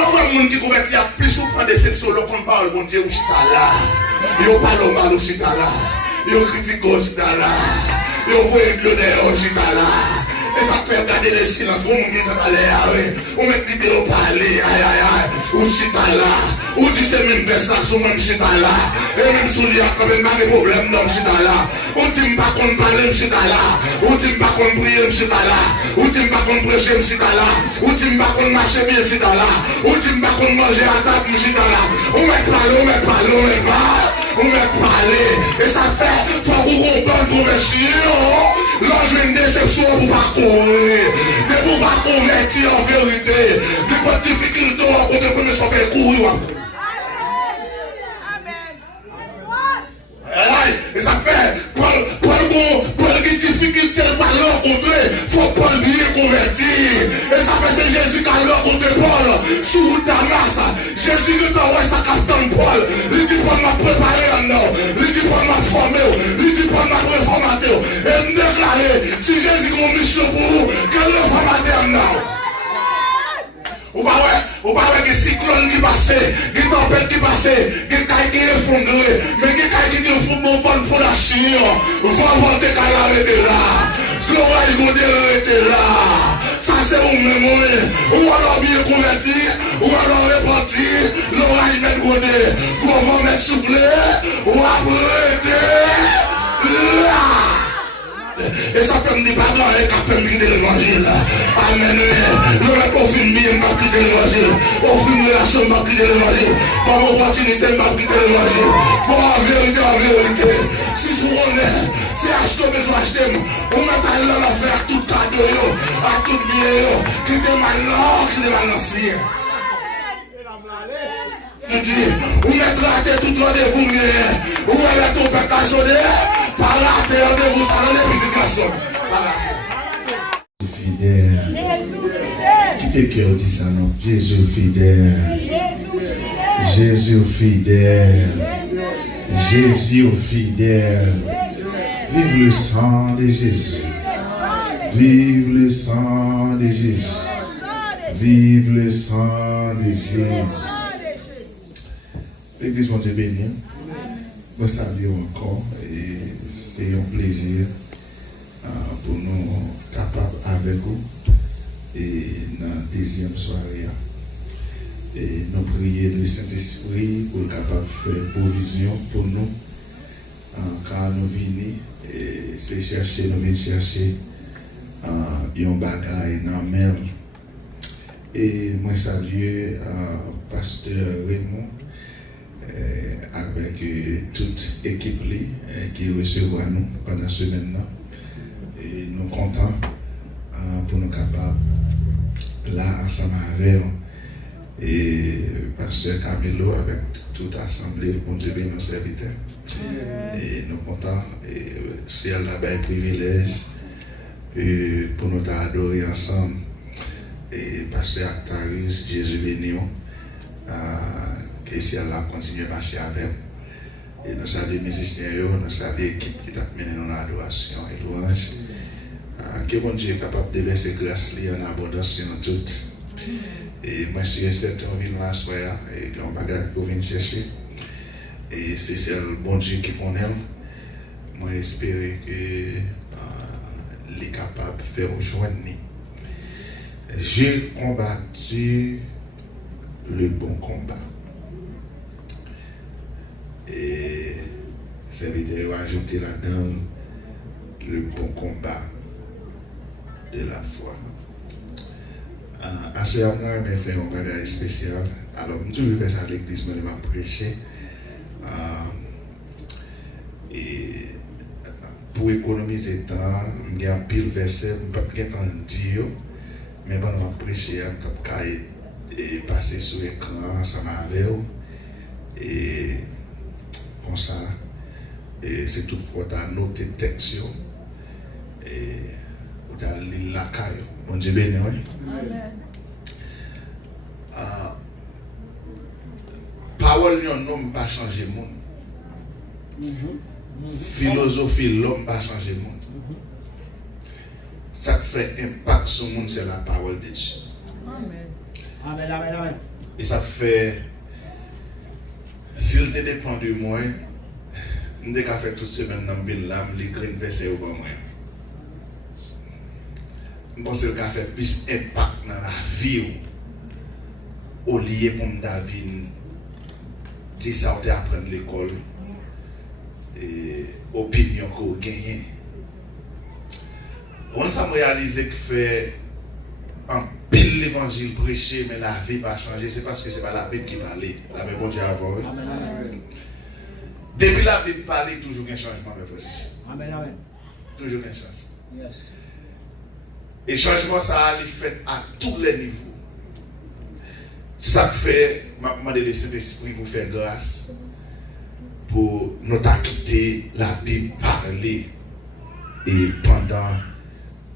le monde qui convertit à plus souvent des cette solo qu'on parle, bon Dieu, ou chita là. Ils parlent mal au chita là. Ils critiquent au chita là. Ils voient le au chita là. Et ça fait regarder le silence. On me dit ça va aller, on me dit de parler, ou chita là. Ou dit c'est même verset sur même chita là. Et même sous l'IA, quand même, pas de problème dans chita là. Ou dit pas qu'on parle chita là. Ou dit pas qu'on prie chita là. Ou dit pas qu'on prêche chita là. Ou dit pas qu'on marche bien chita là. Ou dit pas qu'on mange à table chita là. On me parle, on me parle, on me parle. On me parler. Et ça fait, faut qu'on comprenne pour monsieur. L'enjeu une déception pour pas courir. Mais pour pas convertir en vérité. Mais pas de difficulté à côté pour me faire courir. Et ça fait, pour les difficultés par rencontrer, il faut Paul bien convertir. Et ça fait c'est Jésus qui a rencontré Paul sous Damas. Jésus qui a sa capitaine Paul. Il dit Paul m'a préparé en nom. Il dit Paul m'a formé. Il dit Paul m'a préformaté. Et me déclarer, si Jésus a une mission pour vous, quelle est formaté en nom? Ou pas des cyclones qui passent, des tempêtes qui passent, des cailles qui effondrent, mais des cailles qui font une bonne fondation. Vous inventez qu'elle arrêté là. L'orage modèle était là. Ça c'est au même moment. Ou alors bien converti, ou alors réparti, l'orage met godé. Pour vous mettre soufflé, ou après là. Et ça fait me dire pardon et ça fait me quitter l'évangile. Amen. Nous avons fini de quitter l'évangile. On finit la relation de quitter l'évangile. Pour opportunité de quitter l'évangile. Pour en vérité. Si je vous connais, c'est acheter besoin d'acheter. On met à l'heure à faire tout cadeau, à tout bien, qui était mal là, qui est mal lancé. Je dis, on mettra à tête tout rendez-vous, où elle est ton père cassonné, par la terre de vous, ça dans les petits garçons. Fidèle. Qui te cœur dit ça, non? Jésus fidèle. Jésus fidèle. Jésus fidèle. Vive le sang de Jésus. Vive le sang de Jésus. Vive le sang de Jésus. L'église va te bénir. Nous saluons encore et c'est un plaisir pour nous capables avec vous et dans la deuxième soirée. Et nous prions le Saint-Esprit pour capable faire provision pour nous. Quand nous venons, c'est chercher, nous venons chercher un bagage dans la mer. Et moi salue pasteur Raymond avec toute l'équipe qui recevra nous pendant ce semaine. Et nous sommes contents pour nous capables là ensemble avec et pasteur Camilo avec toute l'assemblée pour Dieu nos serviteurs. Et nous sommes contents et c'est un privilège pour nous adorer ensemble. Et pasteur Actarus, Jésus béni, que si Allah continue à marcher avec nous. Et nous saluons les musiciens, nous saluons l'équipe qui a mené dans l'adoration et louange. Que bon Dieu est capable de verser grâce en abondance sur nous toutes. Et moi, je suis certain qu'on vient la soirée et qu'on va venir chercher. Et c'est le bon Dieu qui connaît. Moi, j'espère qu'il est capable de faire rejoindre nous. J'ai combattu le bon combat. Et ça veut dire ajouter là-dedans le bon combat de la foi. À ce moment-là, on a fait un bagage spécial. Alors, je vais faire ça à l'église, je vais prêcher. Et pour économiser le temps, je vais un pile verset, je ne vais pas dire. Mais pendant que je prêche, je vais passer sur l'écran, ça m'a vu. Et comme ça, c'est toutefois à noter texte. Et vous allez lire la caille. Bon Dieu béni, oui. Parole, l'homme pas changer le monde. Philosophie, l'homme pas changer le monde. Ça qui fait impact sur le monde, c'est la parole de Dieu. Amen. Amen, amen, amen. Et ça fait, s'il te dépend de moi, je n'ai qu'à faire toute semaine dans le là, les graines versées au bon moi. Je pense que ça fait plus impact dans la vie au lieu pour David dire ça ou apprendre l'école et opinion qu'on gagne. On s'est réalisé que fait un pile l'évangile prêché, mais la vie va changer. C'est parce que ce n'est pas la Bible qui parle. La Bible, bon Dieu, avant. Depuis la Bible parle, toujours un changement, mes frères. Amen, amen. Toujours un changement. Yes. Et changement, ça a été fait à tous les niveaux. Ça fait, je vais demander de cet esprit pour faire grâce, pour nous quitter la Bible parler et pendant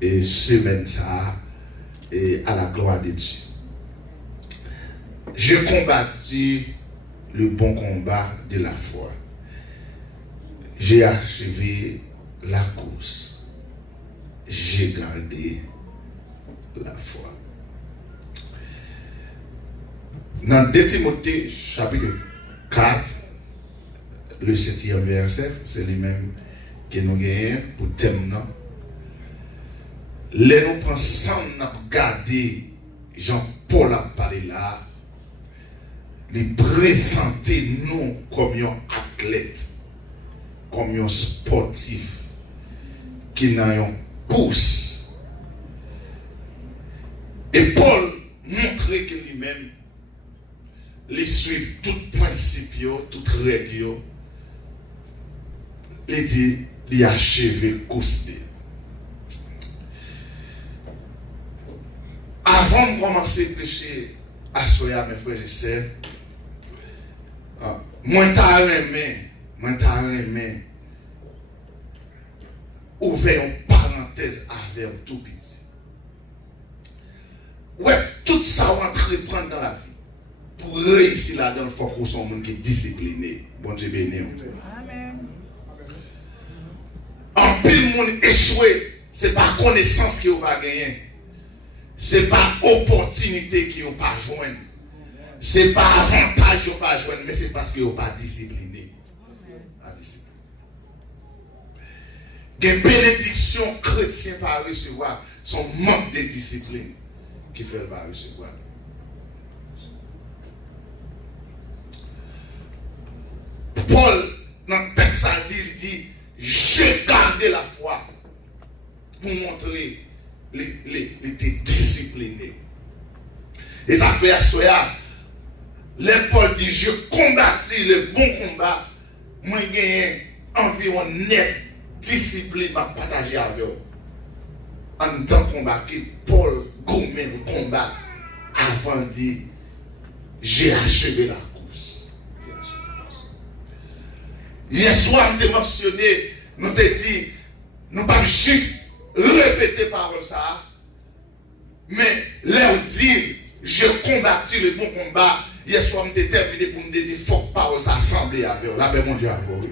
une semaine ça et à la gloire de Dieu. Je combattu le bon combat de la foi. J'ai achevé la course. J'ai gardé la foi. Dans 2 Timothée chapitre 4, le 7e verset, c'est les mêmes que nous gagnons pour thème. Les nous pensons garder Jean-Paul a parlé là, les présenter nous comme un athlète, comme un sportif qui n'a une course. Et Paul montrait que lui-même, les suivre tout principe, toute règle, il dit, il a achevé le course. Avant de commencer à prêcher à Soya, mes frères et sœurs, moi t'as aimé, ouvert une parenthèse avec tout petit. Ouais, tout ça on entreprendre dans la vie. Pour réussir là-dedans, il faut qu'on soit un monde qui est discipliné. Bon Dieu béni. Amen. En pile monde échoué, c'est pas connaissance qui va gagner. C'est pas opportunité qui n'a pas joindre. C'est pas avantage qui n'a pas joindre, mais c'est parce qu'il n'a pas discipliné. Des bénédictions chrétiennes par recevoir son manque de discipline qui fait le pas recevoir. Paul, dans le texte, il dit, j'ai gardé la foi pour montrer les discipliné. Et ça fait à Soya, les Paul dit, je combattis le bon combat, moi j'ai gagné environ 9 disciplines à partager avec eux. En tant que combat, Paul gourmet le combat avant de dire, j'ai achevé la course. Hier soir, on t'a mentionné, nous t'a dit, nous pas juste répéter parole ça, mais leur dire, j'ai combattu le bon combat. Hier soir, on t'a terminé pour me dire, il faut que parole ça semble avec eux. Là, ben mon Dieu, avec eux.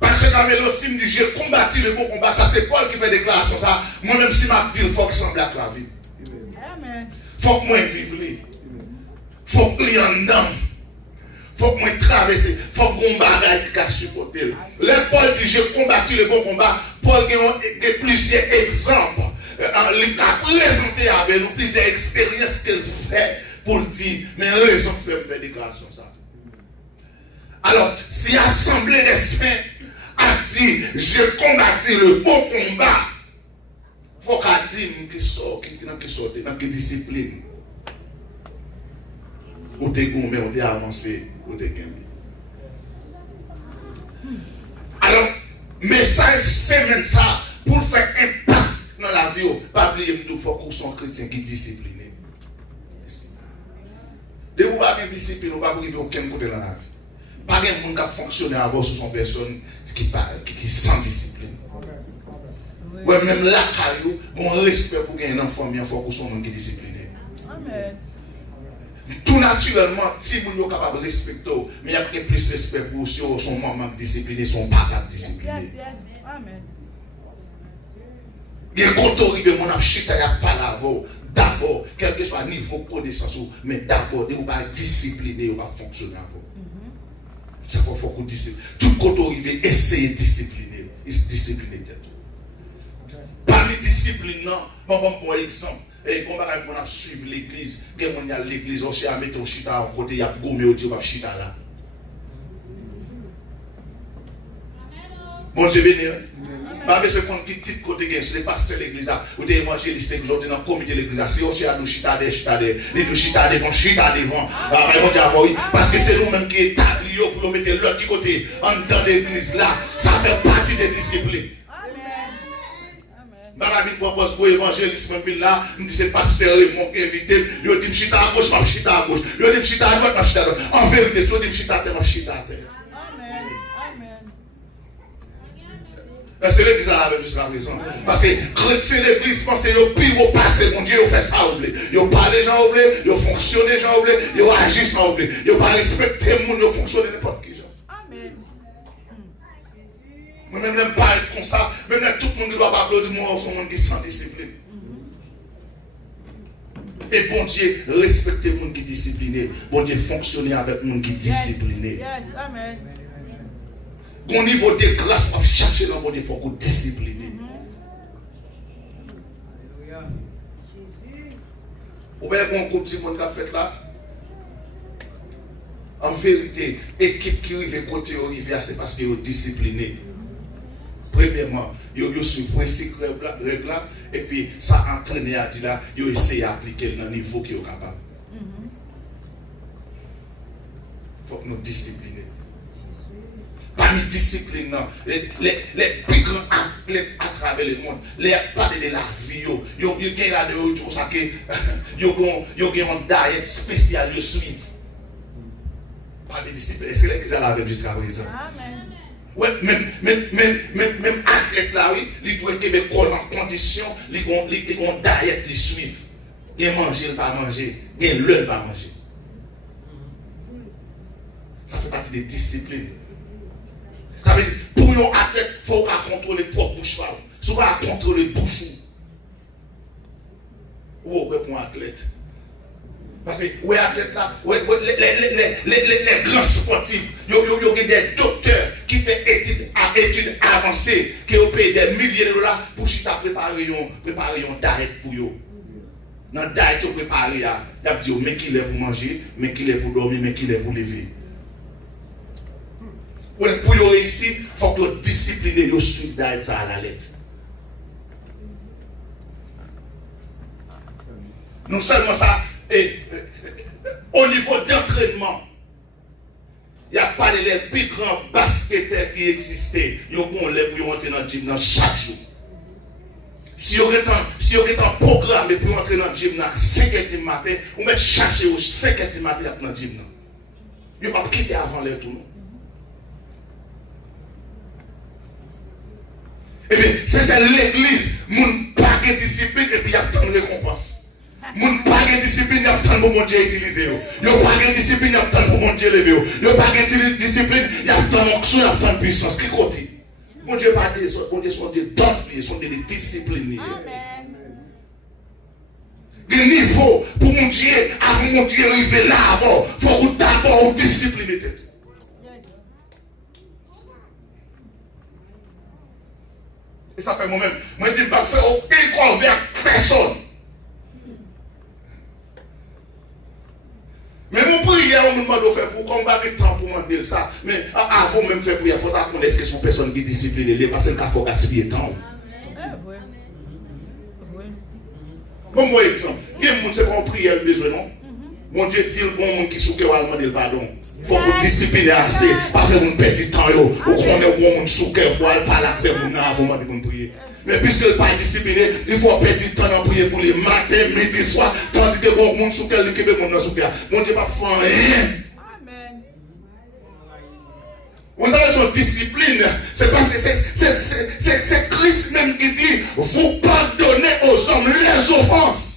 Parce que quand aussi me dit, j'ai combattu le bon combat, ça c'est Paul qui fait déclaration ça. Moi-même, si ma dit, il faut que semble avec la vie. Il faut que moi vive. Il faut que je en dedans. Il faut que moi traverse. Il faut que mon bagage qui supporter. Le Paul dit, j'ai combattu le bon combat. Paul a plusieurs exemples. Il a présenté avec nous plusieurs expériences qu'il fait pour le dire. Mais raison pour faire déclaration ça. Alors, si l'Assemblée des saints a dit, j'ai combattu le bon combat, il faut qu'elle dise qui sort, dans quelle discipline. Ou t'es gourmet, ou t'es avancé, ou t'es gagné. Alors, message c'est même ça, pour faire impact dans la vie, pas oublier qu'il faut qu'on soit chrétien qui est discipliné. De vous pas de discipline, vous ne pouvez pas arriver aucun côté dans la vie. Pas de monde qui fonctionne avant sur son personne qui est sans discipline. Ouais, même là, bon respect pour gagner un enfant, il faut qu'on soit qui est discipliné. Amen. Tout naturellement, si vous êtes capable de respecter, mais il y a plus de respect pour son maman discipliné, son papa discipliné. Amen. Il y a quand on arrive, mon chita, il n'y a pas d'abord, quel que soit soit niveau connaissance, mais d'abord, vous pas discipliner, vous pas fonctionner avant. Ça faut qu'on discipline. Tout côté arrivé, essayez de discipliner. Discipliner tête. Parmi discipline, non, bon exemple. Et comment on a suivi l'église, quand on y a l'église, on a mis un chita à côté, il y a gommé au Dieu, on chita là. Bon Dieu béni. Pas besoin de prendre petit côté, c'est le pasteur de l'église, ou des évangélistes, vous êtes dans le comité de l'église, si on cherche à nous chita devant, chita devant. Parce que c'est nous-mêmes qui établissons pour nous mettre l'autre côté, en dedans de l'église là, ça fait partie des disciplines. Madame, il propose pour l'évangéliste, même là, il dit c'est pasteur, mon invité, il dit chita à gauche, je chita à gauche, il dit chita à droite, je chita à droite. En vérité, si on dit chita à terre, je chita à terre. C'est l'église à la même jusqu'à présent. Parce que chrétien l'église pense que vous pire au passé, mon Dieu, vous faites ça, vous voulez. Vous parlez les gens, vous voulez, vous fonctionnez les gens, vous voulez, vous agissez, vous voulez. Vous pas respecter le monde, vous fonctionnez n'importe qui. Amen. Moi-même, je ne parle comme ça, même tout le monde ne doit pas applaudir moi, c'est un monde qui est sans discipline. Et bon Dieu, respectez le monde qui est discipliné. Bon Dieu, fonctionnez avec le monde qui est discipliné. Yes, amen. Au niveau de grâce, on va chercher dans le monde, il faut qu'on discipline. Vous voyez qu'on coupe de monde qui a fait là? En vérité, l'équipe qui arrive côté Olivia, c'est parce qu'ils sont disciplinés. Premièrement, ils suivent le principe règle là, et puis ça entraîne à dire là, ils essayent d'appliquer dans le niveau qu'ils sont capables. Il faut que nous discipliner. Parmi discipline, les plus grands athlètes à travers le monde, les parler de la vie, ils ont un diet spécial, ils suivent. Parmi discipline, c'est l'église à la vie jusqu'à présent. Oui, même athlète là, oui, ils doivent être en condition, ils ont un diet, ils suivent. Ils mangent, ils ne pas manger, ils ne pas manger. Ça fait partie des disciplines. Ça veut dire, pour un athlète, il faut contrôler le propre bouche. Si on va contrôler le bouche, ou pour un athlète. Parce que les athlètes là, les grands sportifs, ils ont des docteurs qui font études avancées, qui ont payé des milliers de dollars pour préparer un diet pour eux. Dans le diet, ils ont préparé, ils ont dit, mais qu'il est pour manger, mais qu'il est pour dormir, mais qu'il est pour lever. Pour y réussir, il faut que vous disciplinez, vous suivez ça à la lettre. Non seulement ça, au niveau d'entraînement, il n'y a pas les plus grands basketteurs qui existaient. Ils ont entrer dans le gym chaque jour. Si vous êtes un programme pour entrer dans le gym à 5h du matin, vous mettez chercher au 5h du matin dans le gym. Vous ne pouvez pas quitter avant l'heure tout. Eh bien, c'est l'église, mon pas de discipline et puis il y a tant de récompenses. Mon pas de discipline, il y a tant pour mon Dieu utiliser. Il n'y a pas de discipline, il y a tant pour mon Dieu lever. Il n'y a pas de discipline, il y a tant d'onction, il y a tant de puissance. Qui côté? Mon Dieu pas des mon Dieu sont des templiers, sont des disciplinés. Amen. Des niveaux pour mon Dieu, avant mon Dieu arriver là avant, il faut d'abord discipliner. Et ça fait moi-même. Moi, je ne dis pas faire aucun convert personne. Mais mon prière, on me demande de faire pour combattre le temps pour demander ça. Mais avant même faire prière, il faut qu'on est-ce que son personne qui discipline les parce qu'il faut gaspiller le temps. Bon, moi, exemple, il y a des gens qui ont prière besoin, non? Mon Dieu dit le bon monde qui souque va demander le pardon. Il faut que vous disciplinez assez, pas faire un petit temps, ou qu'on est bon monde souque, il faut aller parler avec mon âme avant de prier. Mais puisque il n'est pas discipliné, il faut un petit temps de prier pour les matins, midi, soir, tandis que bon monde souque, il est bon monde souque. Mon Dieu va faire rien. Amen. Vous avez son discipline, c'est parce que c'est Christ même qui dit, vous pardonnez aux hommes les offenses.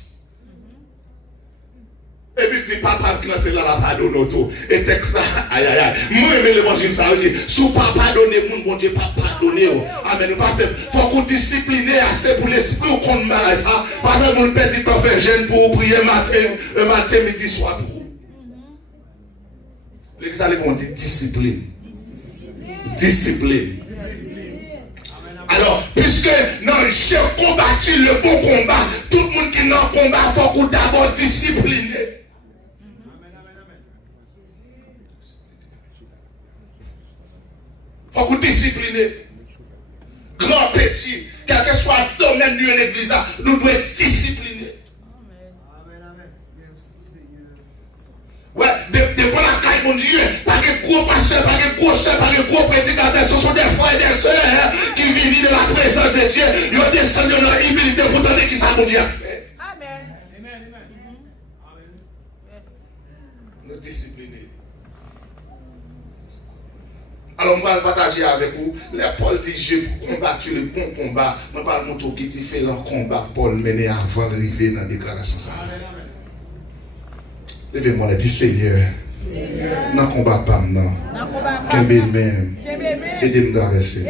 Et puis dit papa qui lance là la pardonne tout. Et texte ça, aïe aïe aïe. Moi j'aime l'évangile ça dit sous pas pardonner mon Dieu pas pardonner. Amen. Nous pas faire faut qu'on discipline assez pour l'esprit ou qu'on mal ça. Pas faire mon petit temps faire jeûne pour prier matin midi soir pour. L'église allait qu'on dit discipline. Discipline. Alors, puisque non, j'ai combattu le bon combat, tout le monde qui est dans le combat, il faut qu'on d'abord discipliner. Il faut qu'on discipliner. Grand, petit, quel que soit le domaine de l'église, nous devons être disciplinés. Ouais, devant la caille, mon Dieu, pas de gros pasteurs, pas de gros soeurs, pas de gros prédicateurs, ce sont des frères et des sœurs qui vivent de la présence de Dieu. Ils ont descendu dans l'humilité pour donner qui ça mon Dieu a fait. Amen. Amen. Nous discipliner. Alors, on va partager avec vous. Paul dit, j'ai combattu le bon combat. On va montrer qui différents combats Paul menait avant d'arriver dans la déclaration. Levez-moi et dit Seigneur, non combat pas maintenant. Qu'un même. Aidez-moi à traverser.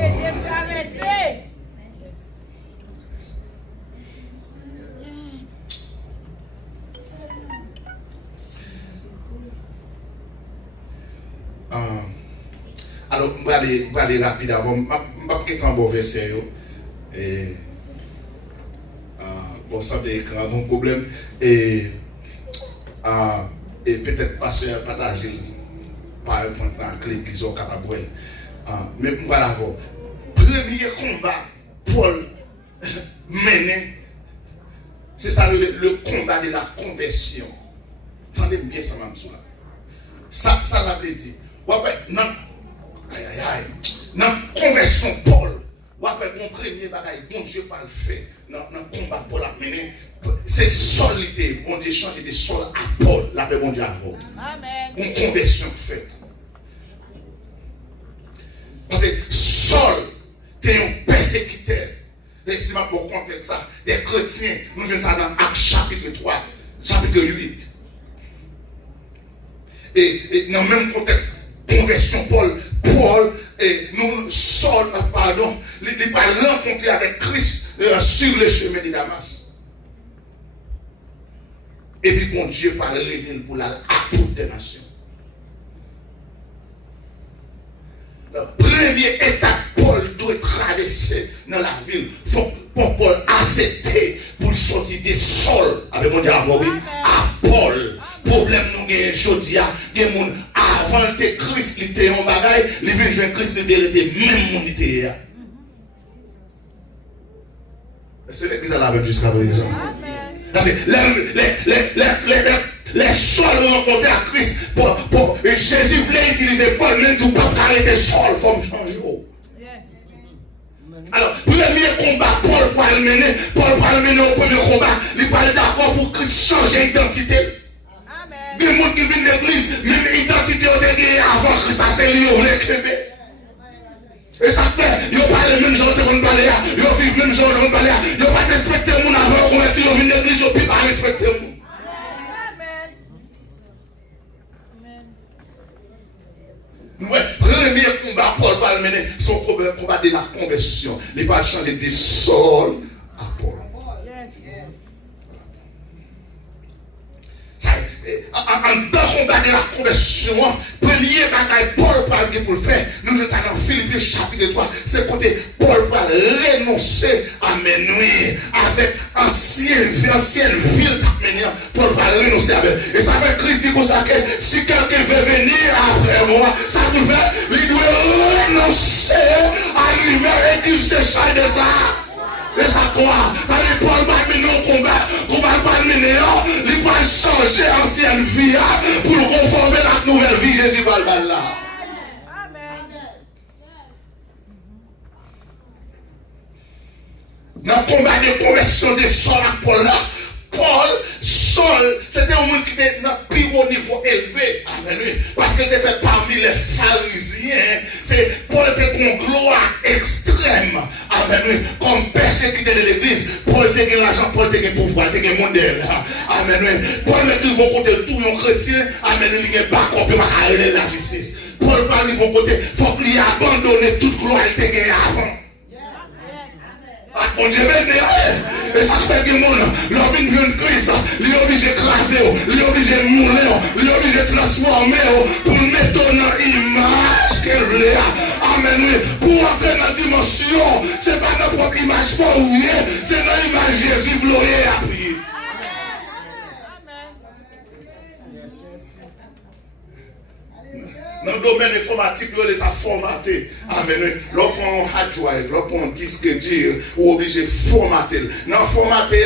Alors, je vais aller rapide avant. Je ne vais pas un bon verset. Bon, ça c'est un bon problème. Et peut-être passer à partager par un point de clé qu'ils sont capables de mais on va l'avoir. Premier combat, Paul menait, c'est ça le combat de la conversion. Attendez bien ça, même ça. Ça veut dire. Non, conversion, Paul. Ou après, mon premier bagaille, bon Dieu pas le fait. Dans le combat Paul a mené, c'est solité. Bon Dieu change de sol à Paul. La paix, bon Dieu avant. Amen. Une conversion faite. Parce que Saul, t'es un persécuteur. Et c'est pas pour compter ça. Des chrétiens, nous venons ça dans Actes chapitre 3, chapitre 8. Et dans le même contexte, conversion Paul, et nous, Saul, pardon, il va rencontrer avec Christ sur le chemin de Damas. Et puis, bon Dieu va révéler pour la apôtre des nations. La première étape, Paul doit traverser dans la ville. Il faut que Paul accepte pour sortir des sols. Avec mon Dieu, à Paul. Problème nous gagnons aujourd'hui, il y a des gens avant que Christ était en bagaille, les vins jouer Christ était même mon était. C'est l'église à la même jusqu'à présent. Parce que les sols rencontrés à Christ, Jésus voulait utiliser Paul, même si pas arrêter sol, il faut changer. Alors, premier combat, Paul va le mener au premier combat, il parle d'accord pour Christ changer d'identité. Des gens qui viennent de l'église, même identité au début avant que ça c'est lié, on est créé. Et ça fait, ils n'ont pas les mêmes gens que l'on parle, ils vivent les mêmes gens que l'on parle, ils n'ont pas respecté le monde avant qu'on mette, ils viennent de l'église, ils ne peuvent pas respecter le monde. Premier combat, Paul va le mener, son combat de la conversion. Il va changer de Saul à Paul. En tant combat de la conversion, premier bagaille Paul parle pour le faire. Nous sommes dans Philippiens chapitre 3. C'est côté Paul va renoncer à mener avec ancienne ville. Paul va renoncer avec. Et ça fait Christ dit comme ça que si quelqu'un veut venir après moi, ça peut faire, il doit renoncer à lui-même et qu'il se charge de ça. Et ça quoi? Allez, Paul va mener au combat, va mener, il va changer ancienne vie pour le conformer à la nouvelle vie. Jésus va le battre là. Dans le combat de conversion de Saul à Paul là, Saul, c'était un monde qui était dans le plus haut niveau élevé. Amen. Parce qu'il était fait parmi les pharisiens. Paul était une gloire extrême. extrême. Amen. Comme persécuté de l'église, Paul te gagne l'argent, Paul te gagne pouvoir, te gagne modèle. Amen. Paul met ils vont côté tout un chrétien. Amen. Il gagne pas qu'on peut pas aller la justice. Paul parle ils vont côté, faut qu'il abandonne toute gloire te gagne avant. Mon Dieu, et ça fait que mon l'homme vient de Christ, il est obligé d'écraser, il est obligé de mourir, il est obligé de transformer pour mettre dans l'image qu'elle voulait. Amen. Pour entrer dans la dimension, ce n'est pas notre propre image pour oublier, c'est dans l'image de Jésus glorieux à prier. Dans le domaine informatique, il y a formaté. Amen. Lorsqu'on a un hard drive, lorsqu'on a un disque dur, on est obligé de formater. Dans le formaté,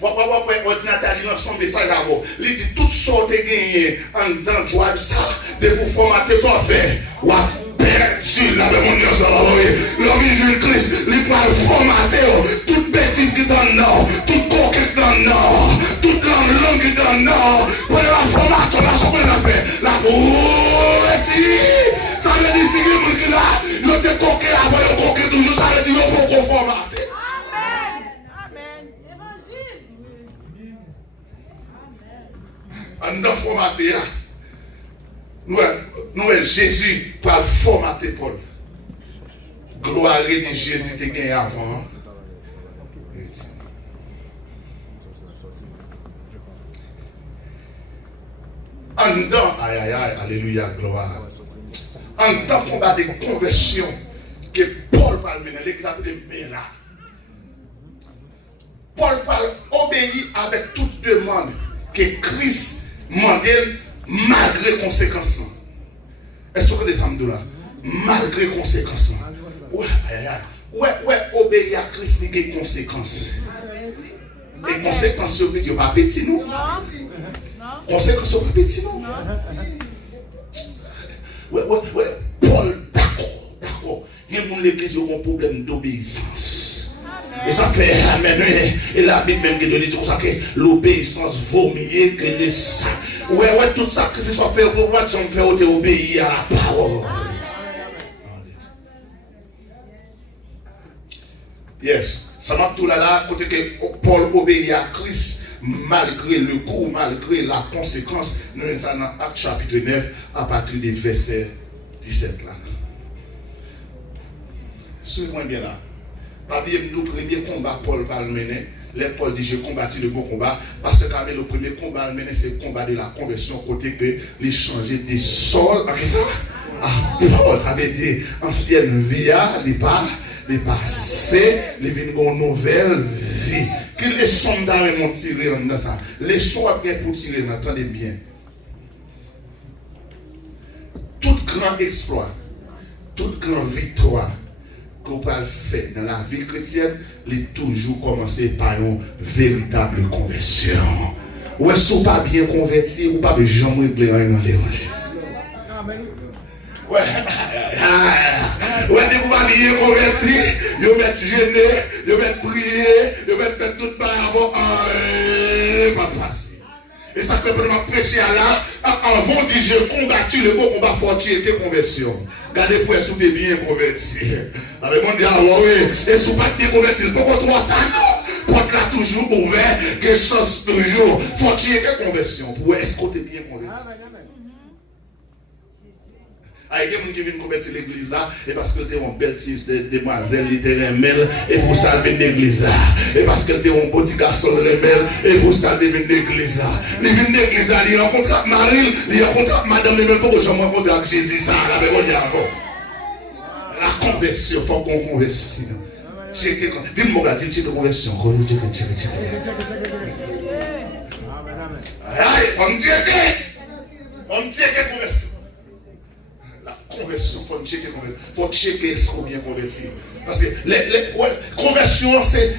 l'ordinateur a son message à vous. Il dit toutes sortes de gagnées dans le drive, ça, de vous formater, vous avez perdu la même Dieu, ça va vous. L'origine de Christ, il peut formater toute bêtise qui est dans le nord, toute coquette dans le nord, toute langue qui est dans le nord. Pour la formater, là, ce qu'on a fait, la ça veut dire si vous là, nous te coquet avant, vous coquet toujours, ça veut dire qu'on peut formater. Amen. Évangile. En dans formater, nous Jésus pour formater Paul. Gloire de Jésus te gagné avant. En dedans, aïe aïe aïe, alléluia, gloire. En tant qu'on a des conversions que Paul parle maintenant, l'exemple de Méla. Paul parle obéit avec toute demande que Christ mandel malgré conséquences. Est-ce que vous descendez là? Malgré conséquences. Ouais, aïe aïe. Ouais, obéir à Christ, il y a des conséquences. Les conséquences sur petit, pas petit nous. Conséquences sur petit non. Ouais, Paul, d'accord. Il y a l'église qui a un problème d'obéissance. Et ça fait, amen. Et la Bible même qui te dit que l'obéissance vaut mieux que les sacrifices. Ouais, tout sacrifice soit fait pour moi, j'en fais obéir à la parole. Yes, ça m'a tout là, côté que Paul obéit à Christ. Malgré le coup, malgré la conséquence, nous sommes dans Actes chapitre 9 à partir du verset 17 là. Suivez-moi bien là. Parmi nous, le premier combat Paul va le mener. Les Paul dit je combattis le bon combat parce que le premier combat à mener c'est le combat de la conversion côté que les changer des sols. Qu'est-ce que ça? Ça veut dire ancienne vie, les passés, les vignes une nouvelle vie. Quelles leçons d'arrêt tiré dans ça? Les leçons à bien pour tirer, attendez bien. Tout grand exploit, toute grande victoire qu'on peut faire dans la vie chrétienne, il est toujours commencé par une véritable conversion. Ou est-ce que pas bien converti ou pas jamais régler rien dans l'évangile? Ouais, des fois, ils sont convertis, ils mettent gêné, ils mettent prier, ils mettent tout par avant, pas passer. Et ça fait vraiment prêcher à l'âge, avant de dire j'ai combattu le beau combat fortier de conversion. Gardez pour être bien converti. Avec mon dieu, oui, et si vous pas bien converti, il faut qu'on trouve un porte là toujours ouvert, quelque chose toujours fortier de conversion. Pour est-ce qu'on est bien converti? Il y a des gens qui viennent convertir l'église là, et parce que tu es une belle petite demoiselle, tu es un mel, et pour ça, ils viennent l'église là. Et parce que tu es un petit garçon, et pour ça, ils viennent l'église là. Ils viennent l'église là, ils rencontrent Marie, ils rencontrent madame, même pas que je rencontre avec Jésus, ça, là, mais on y a la conversion, il faut qu'on convertisse. Dis-moi, dis-moi de conversion. Aïe, on me dit que conversion. La conversion, il faut checker ce qu'on vient convertir. Parce que conversion, c'est.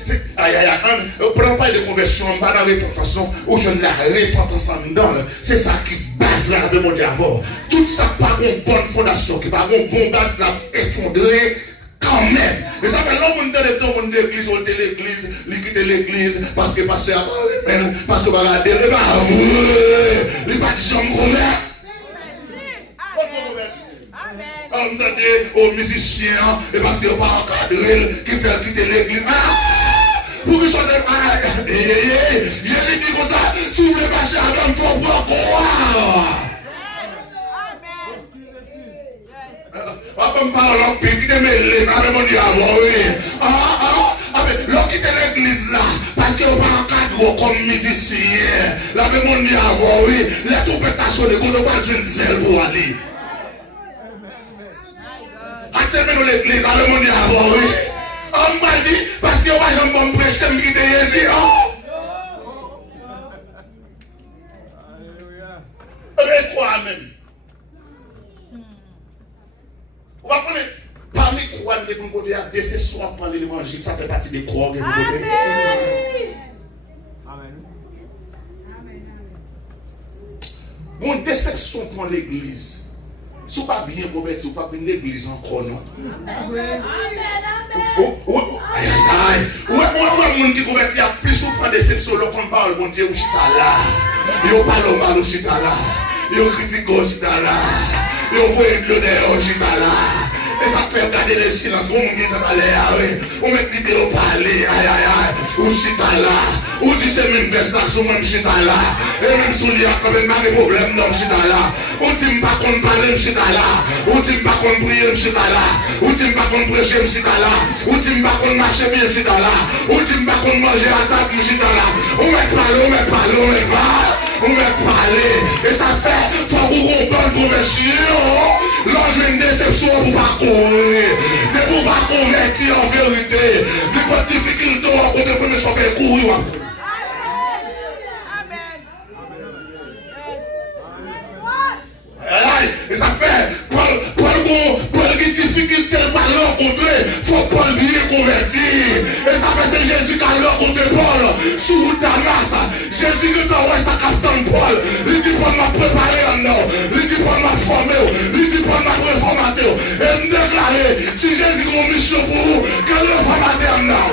Prenons pas de conversion, pas de repentance, ou je ne la repentance en dedans. C'est ça qui base là de mon diable. Tout ça, pas une bonne fondation, qui pas une bonne base là, effondrée. Quand même. Et ça fait l'homme dans les temps de l'église, on était l'église, il quitte l'église, parce que passer à parce que va regarder, il va pas de jambes convertir. Alors entendez aux musiciens, et parce qu'ils n'ont pas encadré, qui fait quitter l'église. Pour qu'ils soient des... Jésus dit comme ça, si vous voulez passer à l'homme, il faut pas croire. On peut me parler en paix, qui te met les mains de mon Dieu avant, oui. L'on quitte l'église là, parce qu'on va encadrer comme musicien. La même mon Dieu avant, oui. Les trompettes à sonner, qu'on n'a pas d'une zèle pour aller. Attendez-nous l'église, la même mon Dieu avant, oui. On m'a dit, parce qu'on va jamais me prêcher, me quitter Jésus. Mais quoi même? Vous comprenez? Parmi quoi les côté à déception à prendre l'évangile, ça fait partie des croix de côté. Amen. Mon déception pour l'église. Si vous pas bien converti, vous pas venir l'église encore non. Amen. Ouais, mon qui converti à plus ou pas déception, lorsqu'on parle bon Dieu, ou chita là. Yo parle mal au chita là. Yo critique au chita là. Yo voyez de l'honneur au chita là. Et ça fait regarder le silence. On me dit ça va aller, on me dit de parler, ou chita là. Ou dit c'est même verset sur même chita là. Et même si il y a quand même des problèmes dans chita là. Ou dit pas qu'on parle de chita là. Ou dit pas qu'on prie de chita là. Ou dit pas qu'on prêche de chita là. Ou dit pas qu'on marche bien de chita là. Ou dit pas qu'on mange à table de chita là. On me parle, on me parle, on me parle. On me parler. Et ça fait, faut qu'on comprenne conversion. L'enjeu une déception pour pas courir. Mais pour pas convertir en vérité. Mais pas de difficulté à côté de me faire courir. Et ça fait, pour les difficultés à rencontrer, il faut pas bien convertir. Et ça fait, c'est Jésus qui a rencontré Paul sous Damas. Jésus qui a sa capitaine Paul. Il dit pour m'a préparer en nom. Il dit pour m'a former. Il dit pour m'a réformater. Et me déclarer, si Jésus a une mission pour vous, que le formater en nom.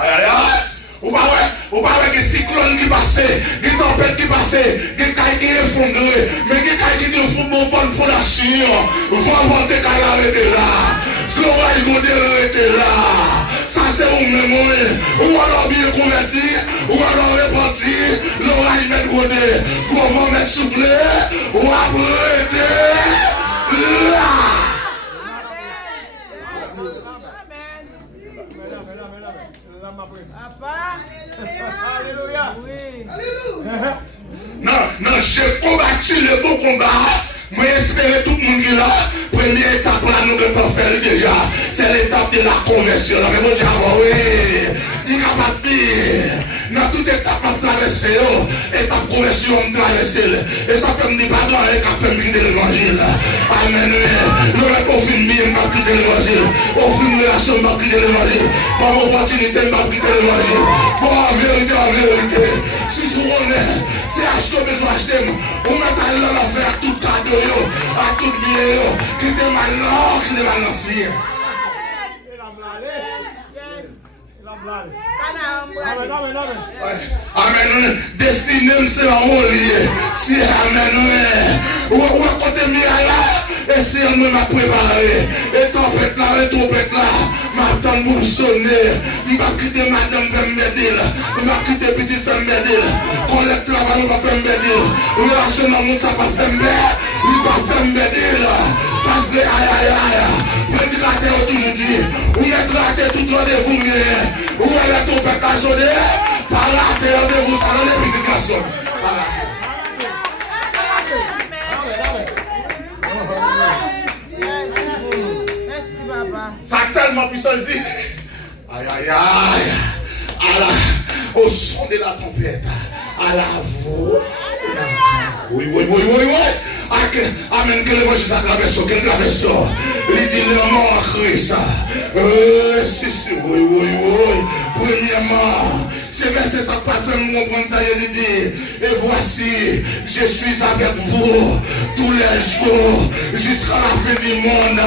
Aïe aïe aïe. Ou pas avec des cyclones qui passent, des tempêtes qui passent, des cailles qui effondrent, mais des cailles qui font une bonne fondation. Vont monter cailles arrêter là. L'orage godé arrêter là. Ça c'est où-même, ou alors bien converti, ou alors réparti, l'orage met godé, pour vous mettre soufflé, ou arrêter là. Alléluia. Non, j'ai combattu le beau combat. Moi, j'espère tout le monde qui est là. Première étape, là, nous devons faire déjà. C'est l'étape de la conversion. Mais moi, oui, je suis capable de dire. Dans toute étape, on traverse. Étape conversion, on traverse. Et ça fait me dire, pardon, et ça fait me quitter l'évangile. Amen. Nous avons fait une vie, on va quitter l'évangile. On fait une relation, on va quitter l'évangile. Par opportunité, on va quitter l'évangile. Bon, en vérité. Si je connais, c'est acheter, besoin d'acheter. On met à l'enfer tout cadeau. À tout bien, qui était malin, qui était balancier. Amen. Destiné, c'est en haut lié. Si amen. Ou côté mis là, et si on m'a préparé. Et tempête là, et trompette là. M'attend pour sonner. M'a quitté madame Fembedil. M'a quitté petite Fembedil. Collecte travail, on va Fembedil. Relation dans le monde, ça va Fembedil. Il va Fembedil. Parce que aïe. Prédicateur toujours dit. Ou mettre la tête tout rendez-vous. Ou elle est trompette à sonner. Par la terre de vous, ça donne les prédications. Merci, papa. Ça a tellement puissant, il dit. Aïe. Au son de la trompette. À la voix. Oui. Amen, que l'évangile ça traverse, quelle traversion. Il dit le mot à Christ. Si, oui. Premièrement, c'est verset ça pas fait me comprendre ça, il dit. Et voici, je suis avec vous tous les jours jusqu'à la fin du monde.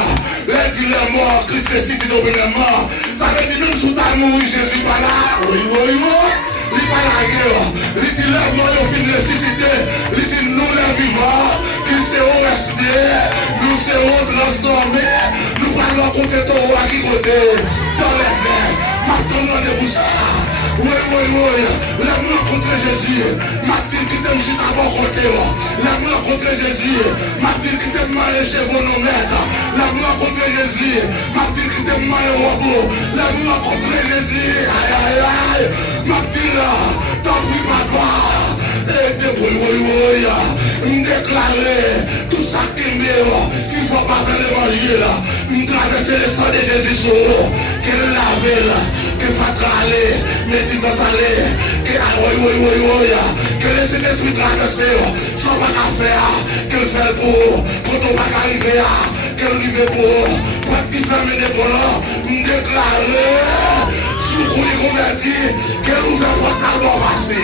Les dit les morts, Christ ressuscité depuis les morts. Ça veut dire même sous ta mourir, Jésus pas là. Oui. Il n'est pas la guerre. Il dit les morts, ils finissent de ressusciter. Il dit nous les vivants, qui seront restés, nous serons transformés. Nous allons rencontrer ton roi qui côté dans les airs. Maintenant, on est pour ça. Oui. L'amour rencontrer Jésus. Martin qui t'aime juste à bon côté. L'amour rencontrer Jésus. Martin qui t'aime marié chez vos maîtres. L'amour rencontrer Jésus. Martin qui t'aime marié au robot. L'amour rencontrer Jésus. Aïe. Martin là, t'en prie papa. Et oui. Déclarer tout ça qui est meilleur. Qu'il ne faut pas faire l'évangile. Traverser le sang de Jésus sur l'eau. Qu'elle lave là. Que fatale, médisance aller, que le Saint-Esprit traverse, sans pas qu'à faire, qu'elle fait pour ton pas arriver, qu'elle arrive pour être qui ferme des volants, déclarer, sous coup les convertis, qu'elle ouvre la porte à bon passé.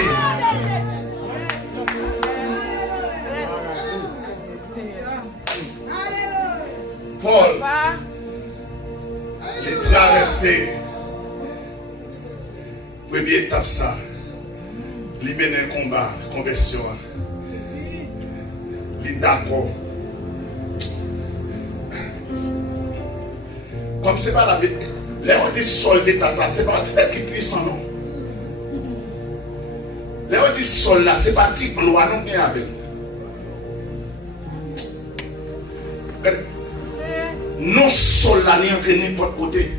Paul, les traversées. Première étape, ça. Libérer un combat, conversion. D'accord. Comme c'est pas la vie. Là, on dit sol d'état, ça, c'est pas un qui est puissant, non. Là, on dit sol là, c'est pas une gloire, non, bien avec. Non, sol là, ni entraîné pour côté.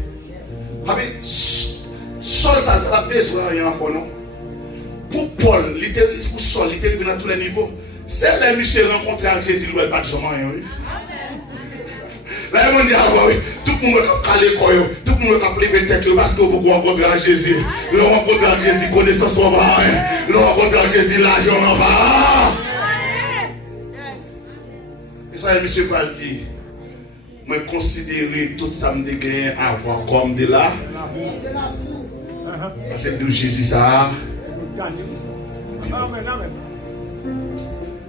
Sol, ça n'a pas besoin de rien encore, non? Pour Paul, pour Sol, il était dans tous les niveaux. C'est là que monsieur rencontré avec Jésus, il n'y a pas de jamais rien. Là, il dit, oui, tout le monde a calé quoi, tout le monde a plevé tête, parce que vous rencontrez avec Jésus. Le rencontre avec Jésus, connaissance en bas, le rencontre avec Jésus, l'argent en bas. Et ça, monsieur Paul dit, moi, considérer tout ça me dégagé avant comme de là. Parce que de Jésus, ça. Amen.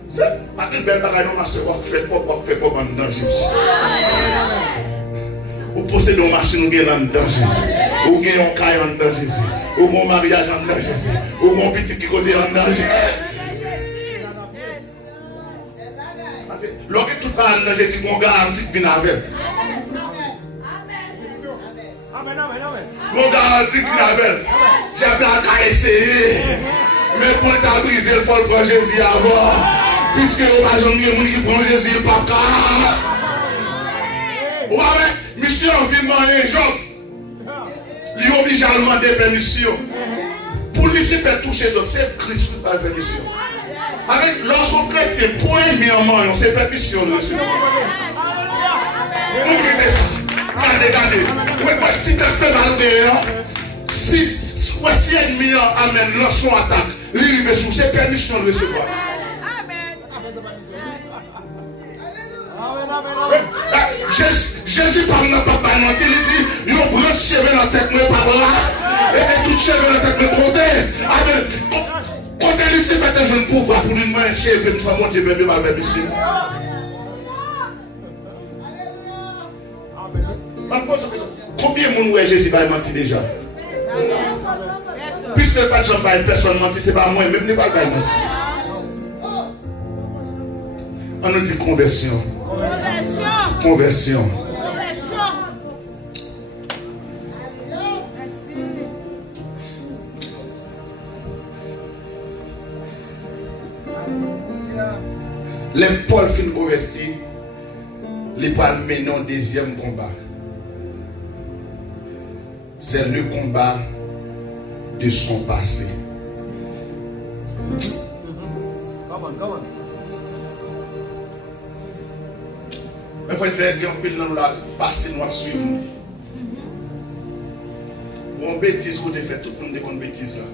C'est pas une belle bagaille, ma soeur, on fait pas dans Jésus. Vous possédez une machine, vous gagnez dans Jésus. Vous gagnez un caillou dans Jésus. Vous gagnez un mariage dans Jésus. Vous gagnez un petit qui côté dans Jésus. Parce que lorsque tout parle dans Jésus, vous garantit que vous avec. Mon garantie qu'il avait, j'ai plein qu'à essayer. Mais pour t'as brisé, il faut prendre Jésus avant. Puisque vous n'avez jamais dit qui prend Jésus, le papa. Ouais, monsieur, on vit manger Job. Il est obligé à demander permission. Pour lui, se faire toucher Job, c'est Christ qui parle permission. Avec lorsqu'on chrétien, premièrement, c'est permission. Vous regardez ça. Regardez. Si tu fais mal dehors, si ennemi amène leur son attaque, l'île sous ses permissions de recevoir. Jésus parle dans papa, il dit, il y a un gros cheveu dans la tête, mais par là, et tout cheveu dans la tête, mais côté. Quand elle s'est fait un jeune pouvoir pour une main cheveux, nous sommes montés, bébé, ma bébé ici. Combien de monde Jésus va mentir déjà? Puisque pas de gens personne mentir, c'est pas moi, même ne pas mentir. On nous dit conversion. Conversion. Les Paul fin converti, les Paul maintenant deuxième combat. C'est le combat de son passé. Mais il faut essayer de gagner dans le passé, nous suivre. Ou on bêtise qu'on a fait, tout le monde a une bêtise là.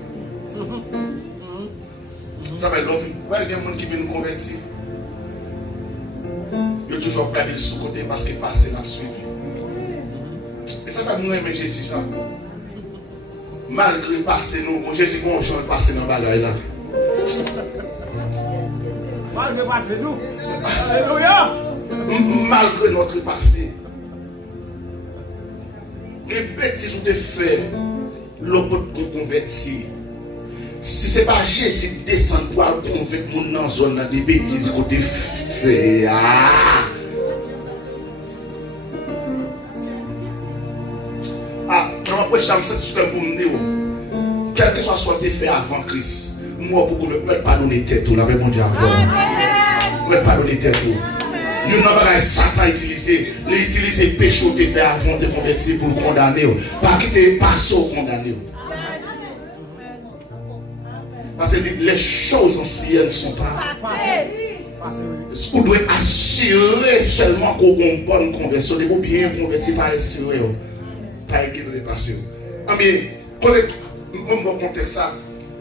Ça va être l'envie. Il y a des gens qui viennent nous convertir. Ils ont toujours gardé le sous-côté parce que le passé n'a suivi. Et ça fait nous aimer Jésus ça. Malgré le passé, nous, Jésus, on change le passé dans le bagaille là. Malgré le passé, nous. Alléluia. Malgré notre passé, les bêtises où tu fais, l'autre converti. Si ce n'est pas Jésus qui descend pour convaincre mon dans la zone des bêtises que tu fais. Non, après, je me sens pour me dire, quel que soit ce que tu fais avant Christ, moi, pour que je ne peux pas donner tête, on avait mon Dieu avant. Je ne peux pas donner tête. Il y a un Satan utilisé, il utilise le péché que tu fais avant de te convertir pour le condamner. Pas quitter, pas saut condamner. Parce que les choses anciennes ne sont pas passées. Vous devez assurer seulement qu'on a une bonne conversion. Vous devez bien convertir, pas assurer. Pas écrire de passer. Ah bien, quand on va compter ça,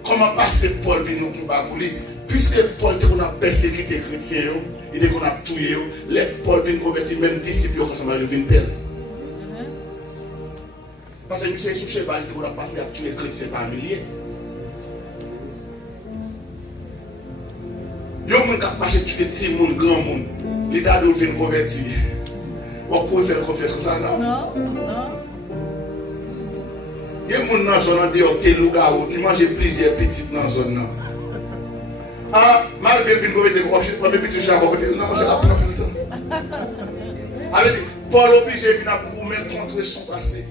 comment passer Paul vient nous combattre pour lui? Puisque Paul était qu'on a persécuté les chrétiens, il était qu'on a tué, les Paul vient convertir, même disciples, quand ça va devenir tel. Parce que nous sommes sous cheval, il était qu'on a passé à tuer les chrétiens par milliers. Il y a des gens qui ont passé à tuer des gens, grand monde, l'État doit venir convertir. Vous pouvez faire confiance comme ça, non? Non. Il y a des gens dans la zone qui mangent plusieurs petites dans la zone. Ah, malgré que vous avez dit que vous avez petit chat à côté, non, c'est la première temps. Alors, Paul obligé de venir pour mettre contre son passé.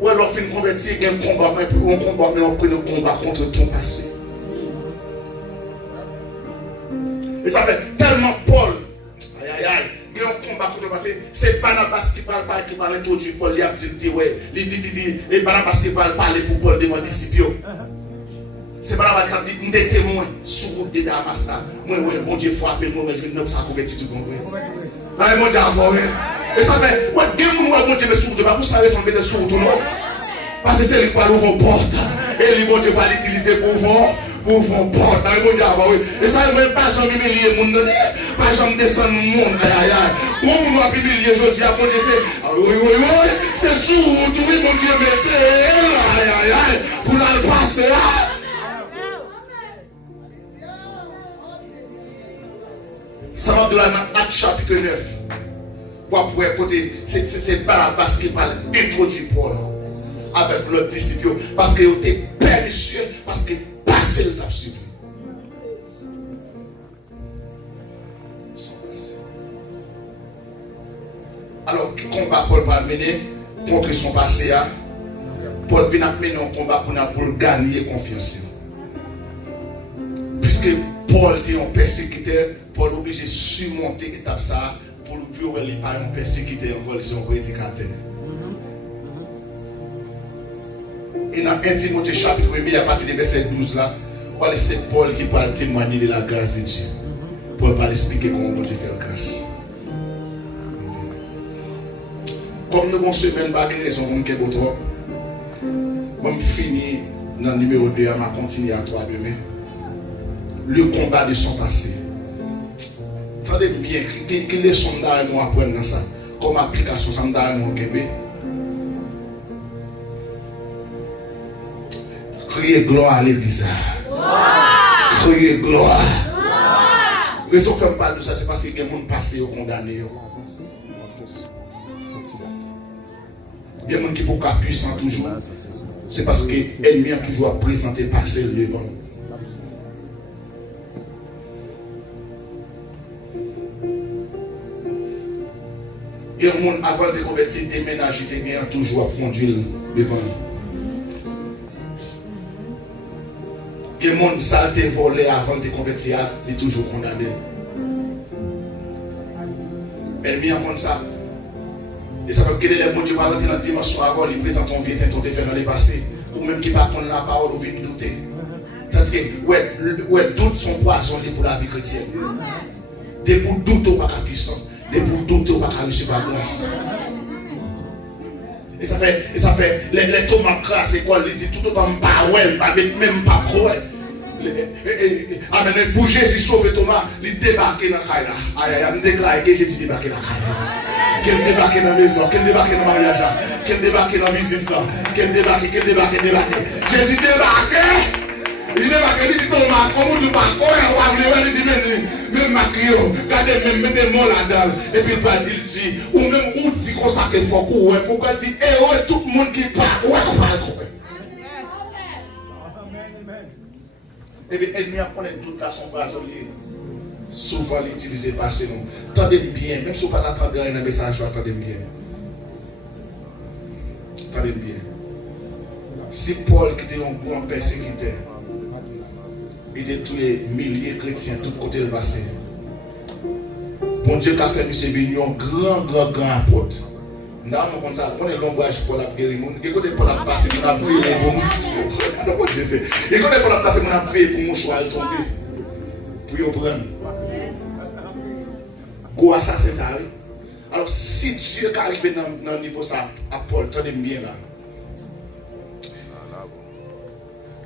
Ou alors, fin converti, il y a un combat, mais on prend un combat contre ton passé. Et ça fait tellement Paul. Aïe aïe aïe. Il y a un combat contre le passé. C'est Barnabas qui parle introduit Paul. Il a dit, ouais. Il dit, et Barnabas qui parle pour Paul devant les disciples. C'est Barnabas qui a dit, des témoins sous route de Damas. Moi, bon Dieu, frappé, moi, je ne sais pas converti tout le monde. Allez, mon Dieu, et ça fait, ouais, bien mon Dieu, mais sous route, vous savez, son bébé sous route, non? Parce que c'est lui qui va l'ouvrir porte. Et lui, bon Dieu, va l'utiliser pour vos portes. Et ça, même pas jamais humilier mon donné, pas jamais descendre mon monde. Aïe aïe. Comme on va humilier, je dis à mon Dieu, oui, c'est sous route, oui, mon Dieu, mais aïe aïe aïe, pour la passer là. Ça va de Acte chapitre 9. Pour écouter, c'est Barnabas qui parle, introduit Paul avec l'autre disciple. Parce qu'il était pernicieux, parce qu'il passait le temps suivi. Alors, qui combat Paul va mener contre son passé? Paul vient mener un combat pour gagner confiance. Puisque Paul était un persécuteur, Paul est obligé de surmonter l'étape ça pour le plus haut, il n'est pas un persécuteur, encore ils sont prédicateurs. Et dans 1 Timothée chapitre 1, à partir du verset 12 là, c'est Paul qui parle témoigner de la grâce de Dieu. Paul parle expliquer comment Dieu fait grâce. Comme nous avons semaine par raison, on a trop. Je finis dans le numéro 2, je vais continuer à 3 demain. Le combat de son passé. Attendez bien, quelle leçon nous apprendre dans ça? Comme application, ça nous apprend au Québec. Criez gloire à l'église. Criez gloire. Raison que je parle de ça, c'est parce que les gens passés au condamné. Il y a des gens qui sont puissants toujours. C'est parce que l'ennemi a toujours présenté le passé devant. Il y a des gens avant de convertir, déménager, ils ont toujours conduire devant. Il y a des gens qui ont été volés avant de convertir, ils sont toujours condamnés. L'ennemi a comme ça. Et ça veut dire que les gens qui vont rentrer dans la dimension avant, ils présentent ton vie et ton fait dans le passé. Ou même qui ne parlent pas la parole ou viennent douter. Tandis que, ouais, doute sont poisons pour la vie chrétienne. Des pour douter ou pas la puissance. Des pour douter ou pas la recevoir la grâce. Et ça fait, les tomates crasses, quoi, ils disent tout autant pas ouais, même pas croire. Amen, pour Jésus sauver Thomas, il débarque dans la caille. Aïe, il déclare que Jésus débarque dans la caille. Qu'il débarque dans la maison, qu'il débarque dans le mariage, qu'il débarque dans le business, qu'il débarque. Jésus débarque. Il n'est pas que dit ton marque, comme tu vas quoi, on va venir dire même maquillot, regardez même mettez moi là-dedans et puis pas dire si ou même ou dit comme ça qu'il faut courir pourquoi dit eh ouais tout le monde qui part ouais qu'on va courir. Et bien ennemi a connaît toute la son bras souvent l'utiliser parce que nous tendez bien même si vous pas attendre un message attendez bien. Attendez bien. Si Paul qui était un grand persécuteur, il a tué milliers de chrétiens de tous côtés du passé. Bon Dieu qui a fait M. Bignon grand apôtre. Nous avons ça, on est le langage pour la guérir. Il connaît pas la place pour la prier pour nous. Il connaît pas la place pour la prier pour mouchoir tomber. Pour y prendre. Quoi ça c'est ça. Alors si Dieu qui arrive dans le niveau ça, à Paul, tenez bien là.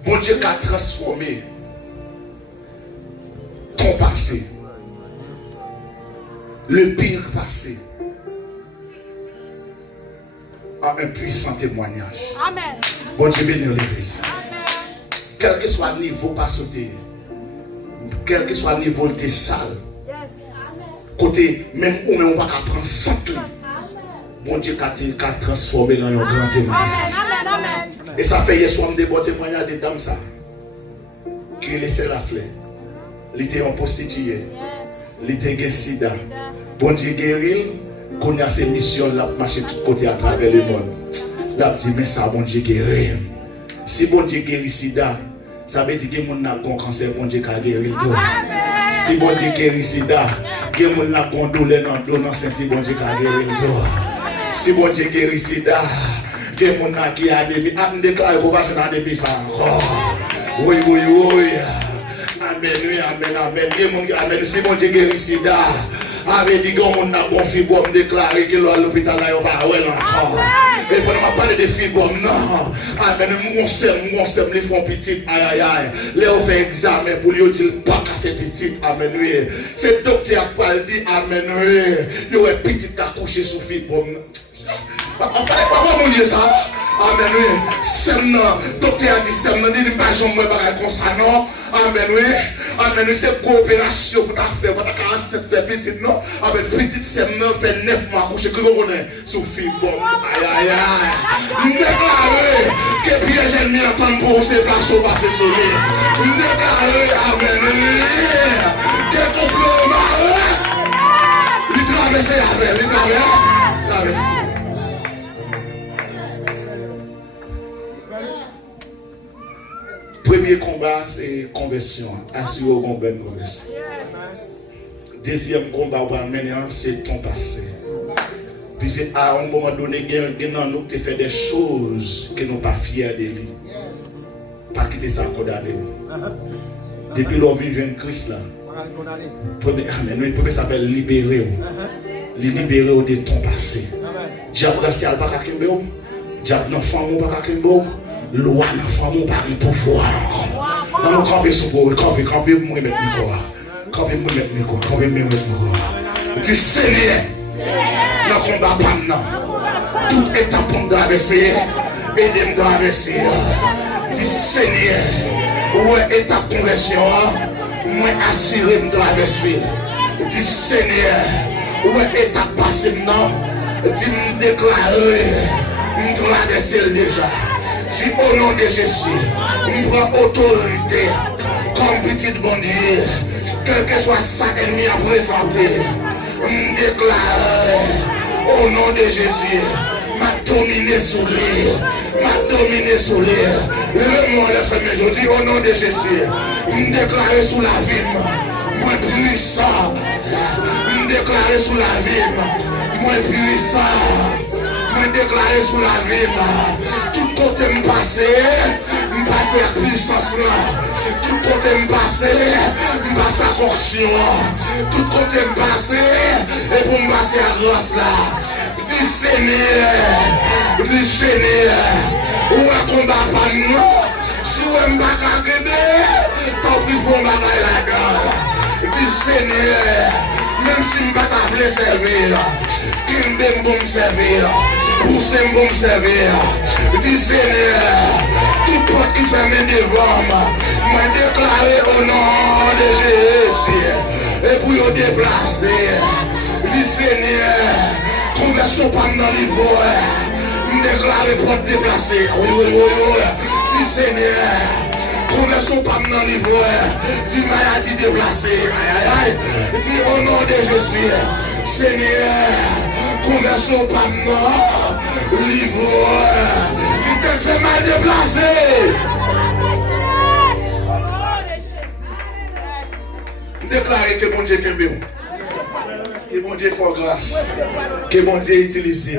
Bon Dieu qui a transformé ton passé, le pire passé, en un puissant témoignage. Amen. Bon Dieu bénit l'église. Quel que soit le niveau passé, quel que soit le niveau de tes salles, côté même où on va prendre 100 clés. Bon Dieu qui a transformé dans un grand témoignage. Et ça fait hier soir des bons témoignages de dames ça. Qui laissait la fleur. Il était en prostituée. Il était en sida. Bon Dieu guérit. Qu'on a ces missions là marcher tout côté à travers le monde. Là dit mais ça bon Dieu guérit. Si bon Dieu guérit sida, ça veut dire que mon n'a pas cancer bon Dieu qui guérit tout. Si bon Dieu guérit sida, que mon n'a pas douleur dans senti bon Dieu qui guérit tout. Si bon Dieu guérit sida, que mon n'a qui a des a déclaré qu'on va faire des ça. Oui. Amen. Si mon Dieu guérit sida, avait dit que mon n'a pas fibre déclaré que l'hôpital là on va ouais encore. Et pour ne parler de fibre non. Amen. Mon sème les font petit aïe. Les on fait examen pour lui dire pas qu'à faire petit. Amen. C'est docteur qui dit amen. Il y a petit accouché sous fibre. On parle pas mon Dieu ça. Amen. Sem docteur a dit sem dit pas jamais pas comme ça non. Amen. Amen. C'est coopération pour ta faire pour ta faire petit non. Amen. Petite sem fait 9 mois coucher que on est sous fibre. Aïe. Déclarer que piège ennemi entend pour ces places au passé soleil. Déclarer amen. Que complot il traverse avec, il traverse. Premier combat, c'est conversion. Assurer au bonne conversion. Deuxième combat, c'est ton passé. Puis à un moment donné, nous te fait des choses que nous ne sommes pas fiers de lui. Pas quitter ça condamné. Depuis l'on vit jeune Christ là. Le premier s'appelle libérer. Libérer de ton passé. Diable racial pas kakembe. Diable non femme pas kakembe. Loi non femme pas de pouvoir. On camper sur pour camper moi mettre micro. Camper moi mettre micro, camper moi mettre micro. Dis Seigneur. Dans combat pas non. Toute étape pour me traverser, aider me traverser. Dis Seigneur. Ouais étape conversion. Moi assurer me traverser. Dis Seigneur. Ouais étape passée non. Dis me déclarer. Me traverser déjà. Dis au nom de Jésus. Me prend autorité. Comme petit bon Dieu. Quel que soit ça ennemi à présenter. Me déclare au nom de Jésus, m'a dominé sur lui, le mot de femme, je dis au nom de Jésus, me déclare sous la vie, moi puissant, me déclare sous la vie, moi puissant, me déclare sous la vie, tout côté me passer à puissance là. Tout côté me passer à correction. Tout côté me passer et pour me passer à grâce là. Dis Seigneur, où est combat pas non? Si on m'a pas aider, tant pis faut m'aller là-dedans. Dis Seigneur, même si je ne peux pas servir, qu'il me bon servir, pour ce bon servir. Dis Seigneur, Tout porte qui ferme devant moi. Moi déclaré au nom de Jésus. Et pour vous déplacer. Dis Seigneur, conversion pas dans le niveau. Déclaré pour te déplacer. Oui. Dis Seigneur, conversion pas dans le niveau. Dis maladie déplacée. Aïe. Dis au nom de Jésus. Seigneur, conversion pas dans le niveau. Tu te fais mal déplacer. Déclarez que mon Dieu t'aime bien. Que mon Dieu fait grâce. Que mon Dieu utilise.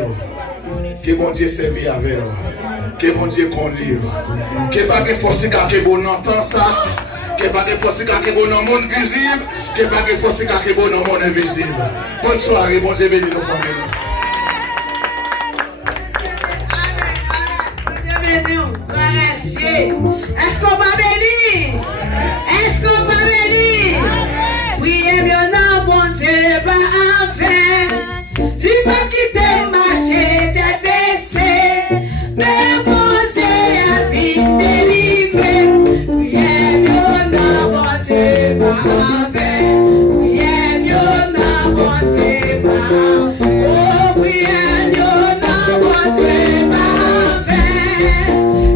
Que mon Dieu serve avec. Que mon Dieu conduit. Que pas de force qui bon entend ça. Que pas de force qui bon dans le monde visible. Que pas de force qui bon dans le monde invisible. Bonne soirée, bon Dieu bénit nos familles. Est-ce qu'on va bénir? Est-ce qu'on va bénir? Oui, et bien non, bon Dieu va en faire. Lui pas quitter marché, tête baissée. Mais bon Dieu a vite délivré. Oui, et bien non, bon Dieu va en faire. Oui, et bien non, bon Dieu va en faire. Oh, oui, et bien non, bon Dieu va en faire.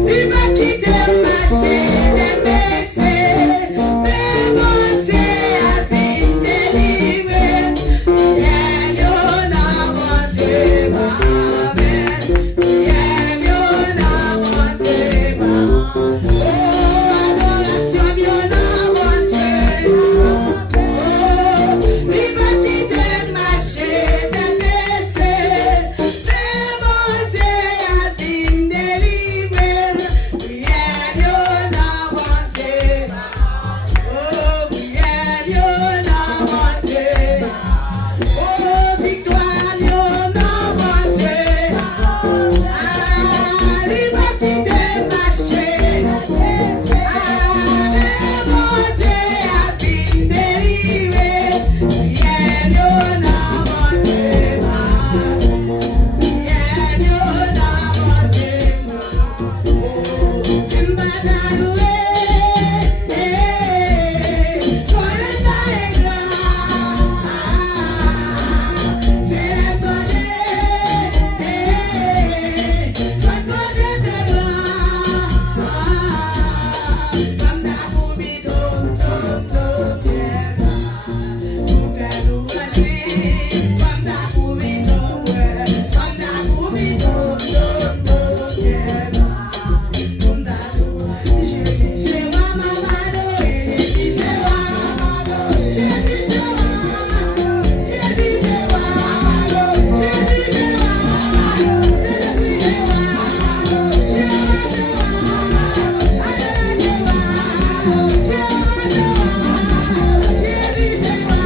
Lui pas quitter marché, tête baissée. Mais bon Dieu a vite délivré. Oui, et bien non, bon Dieu va en faire. Oui, et bien non, bon Dieu va en faire. Oh, adoration, bien non, bon Dieu va en faire. Oh, lui pas quitter marché, tête baissée. Mais bon Dieu a vite délivré. Oui, et bien non, bon Dieu va en faire. Oh, oui, et bien non, bon Dieu va en faire. Oh, victoire, bien non, bon Dieu va en faire. Ah, lui pas quitter marché, tête baissée. Ah, mais bon Dieu a vite délivré. Oui, et bien non, bon Dieu va en faire. Oui, et bien non, bon Dieu va en faire. Oh, Simba loué, toi le taille grand. C'est la songer, toi côté de loin. Comme la boumi dom bien. Nous fait louanger, comme la boumi dom bien. Comme la boumi dom bien. Jésus c'est moi maman, Jésus c'est moi, Jésus c'est moi, Jésus c'est moi, Jésus c'est moi, Jésus c'est moi, Jéhovah c'est moi, Adonai c'est moi, Jéhovah c'est moi, Jésus c'est moi,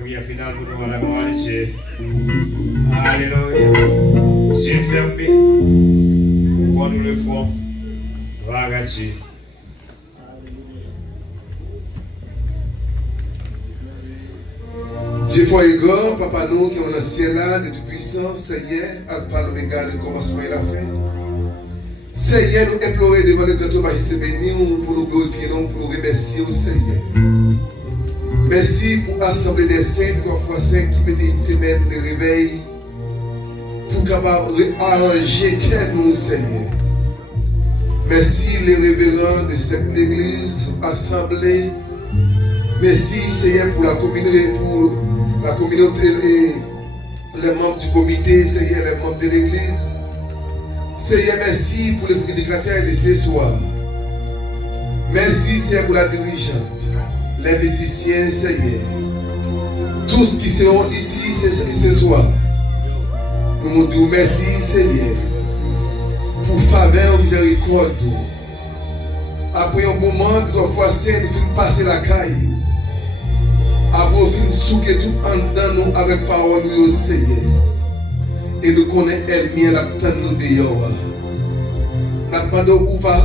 Prière finale pour nous, Madame Alice. Alléluia. J'ai fermé. Pourquoi nous le ferons? Va gâcher. J'ai foi et gloire, Papa nous qui est dans le ciel là, de tout puissant, Seigneur, Alpha, l'Oméga, le commencement et la fin. Seigneur, nous implorons devant le grand Majesté béni pour nous glorifier, pour nous remercier au Seigneur. Merci pour l'assembler des saints, 3 fois 5 qui mettaient une semaine de réveil pour capable arranger cœur nous, Seigneur. Merci les révérends de cette église assemblée. Merci Seigneur pour la communauté et les membres du comité, Seigneur, les membres de l'église. Seigneur, merci pour les prédicateurs de ce soir. Merci Seigneur pour la dirigeante, les musiciens, Seigneur. Tous qui seront ici ce soir. Nous vous disons merci Seigneur pour faveur miséricorde. Après un moment, notre foi sainte, nous finissons passer la caille. Après, nous finissons souquer tout en dedans nous avec parole du Seigneur. Et nous connaissons elle-même l'attente nous dehors. Nous demandons où va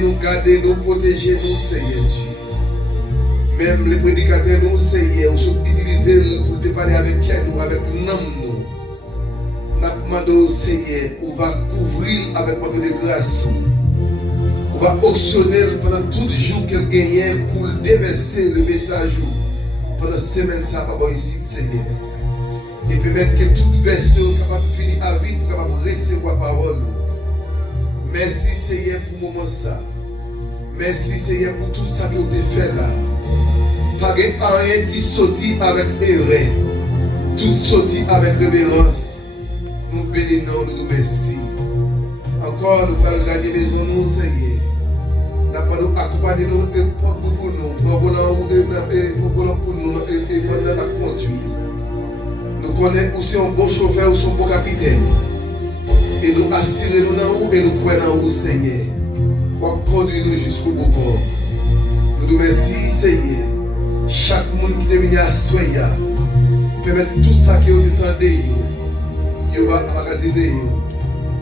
nous garder, nous protéger, nous Seigneur Dieu. Même les prédicateurs, nous Seigneur, sont utilisés pour te parler avec nous, avec nous. Nous demandons Seigneur, où va couvrir avec votre grâce. On va auctionner pendant tout le jour qu'elle gagne pour déverser le message pendant la semaine ça va ici Seigneur. Et permettre que toute version capable de finir à vie pour capable recevoir la parole. Merci Seigneur pour le moment ça. Merci Seigneur pour tout ça que vous avez fait là. Pas rien qui sortit avec erreur. Tout sortit avec révérence. Nous bénissons, nous merci. Encore nous allons gagner maison nous Seigneur. Nous accompagner nous pour nous, pour nous et pendant la conduite. Nous connaissons aussi un bon chauffeur ou un bon capitaine. Et nous assurons nous dans vous et nous croyons dans vous Seigneur. Pour conduire nous jusqu'au bon port. Nous nous remercions Seigneur. Chaque monde qui est venu à Soya, permettre tout ça que vous entendez, il va magasiner,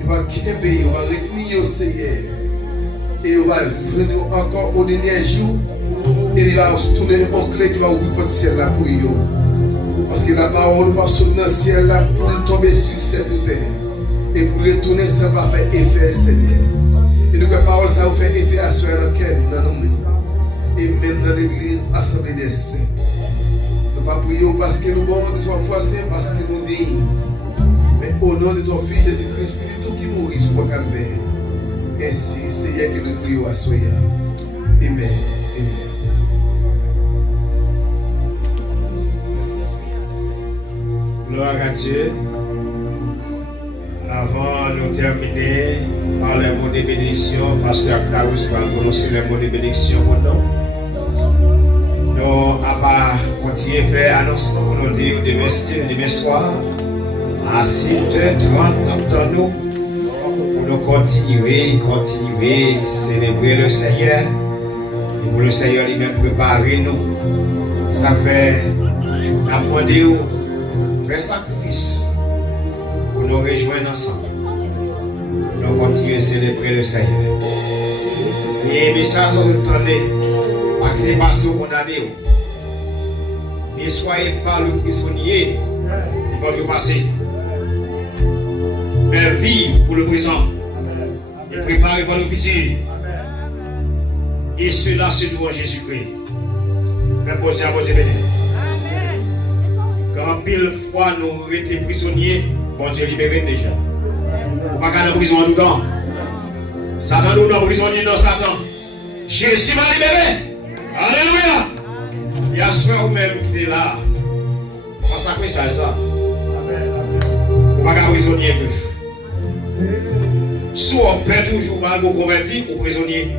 il va quitter, il va retenir Seigneur. Et il va venir encore au dernier jour. Et il va se tourner en clé qui va ouvrir le ciel là pour eux. Parce que la parole va sortir dans le ciel là pour tomber sur cette terre. Et pour retourner, ça va faire effet Seigneur. Et donc la parole ça va faire effet à ceux dans nous. Et même dans l'église, assemblée des saints. Nous ne pas prier parce que nous sommes de toi foi saint, parce que nous dignes. Mais au nom de ton Fils Jésus-Christ, tout qui mourit sur le calvaire. Ainsi, Seigneur, que nous prions à Soya. Amen. Amen. Gloire à Dieu. Avant de terminer par les mots de bénédiction, Pasteur Taous va prononcer les mots de bénédiction maintenant. Nous allons continuer à faire annoncement. Nous disons demain soir à 7h30 dans nous. Nous continuer à célébrer le Seigneur. Et pour le Seigneur lui-même préparer nous. Ça fait apprendre faire sacrifice pour nous rejoindre ensemble. Nous continuer à célébrer le Seigneur. Et les messages que vous entendez, pas que les pasteurs condamnés. Ne soyez pas le prisonnier de votre passé. Mais vivre pour le présent. Et préparer pour le futur. Et cela se doit à Jésus-Christ. Reposez à votre béni. Quand pile fois nous étions prisonniers, bon Dieu libéré déjà. On va garder la prison tout le temps. Satan nous donne prisonnier dans Satan. Jésus m'a libéré. Alléluia. Il y a soeur même qui est là. Consacrez ça. On va garder prisonnier plus. Soit on perd toujours mal pour convertir ou prisonnier.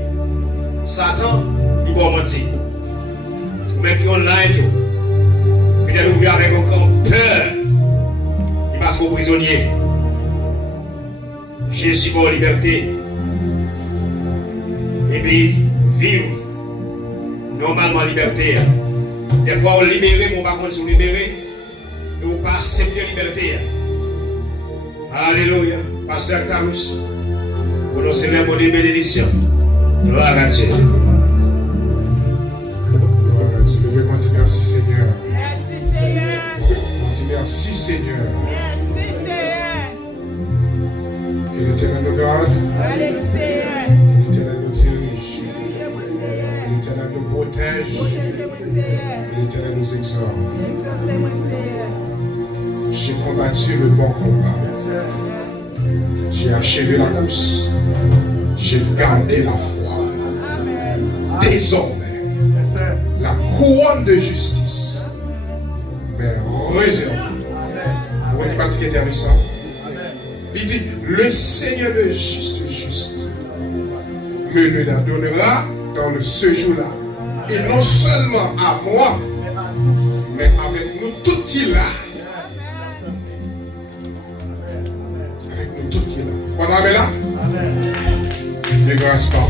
Satan, il va mentir. Mais qui on l'a et tout. Peut-être ouvert avec encore peur. Il passe au prisonnier. Jésus va en liberté. Et puis, vivre normalement en liberté. Des fois, on libère, mais on ne va pas se libérer. Nous ne pas accepter la liberté. Alléluia. Pasteur Taous, pour nous célébrer les bénédictions. Gloire à Dieu. Gloire à Dieu. Levez moi dire merci Seigneur. Merci Seigneur. On dit merci Seigneur. Merci Seigneur. Que l'Éternel nous garde. Alléluia Seigneur. Que l'Éternel nous dirige. Dirigez-moi Que Seigneur. l'Éternel nous protège. Protégez-moi Seigneur. Que l'Éternel nous exhorte. Exaucez-moi Seigneur. J'ai combattu le bon combat. J'ai achevé la course. J'ai gardé la foi. Désormais, la couronne de justice m'est réservée. Vous voyez pas ce qui est intéressant? Il dit, le Seigneur le juste me le donnera dans ce jour-là. Et non seulement à moi, mais avec nous tous qui là. Avec nous tous qui là. On a là? De grâce papa.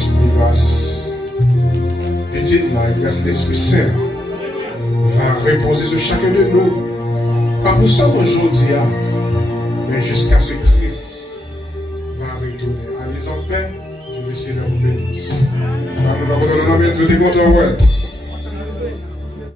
De grâce petite là, de grâce l'Esprit Saint va reposer sur chacun de nous. Pas pour ça aujourd'hui, mais jusqu'à ce que Christ va retourner. Allez en paix, que le Seigneur vous bénisse. Nous avons le nom de Dieu, content, ouais.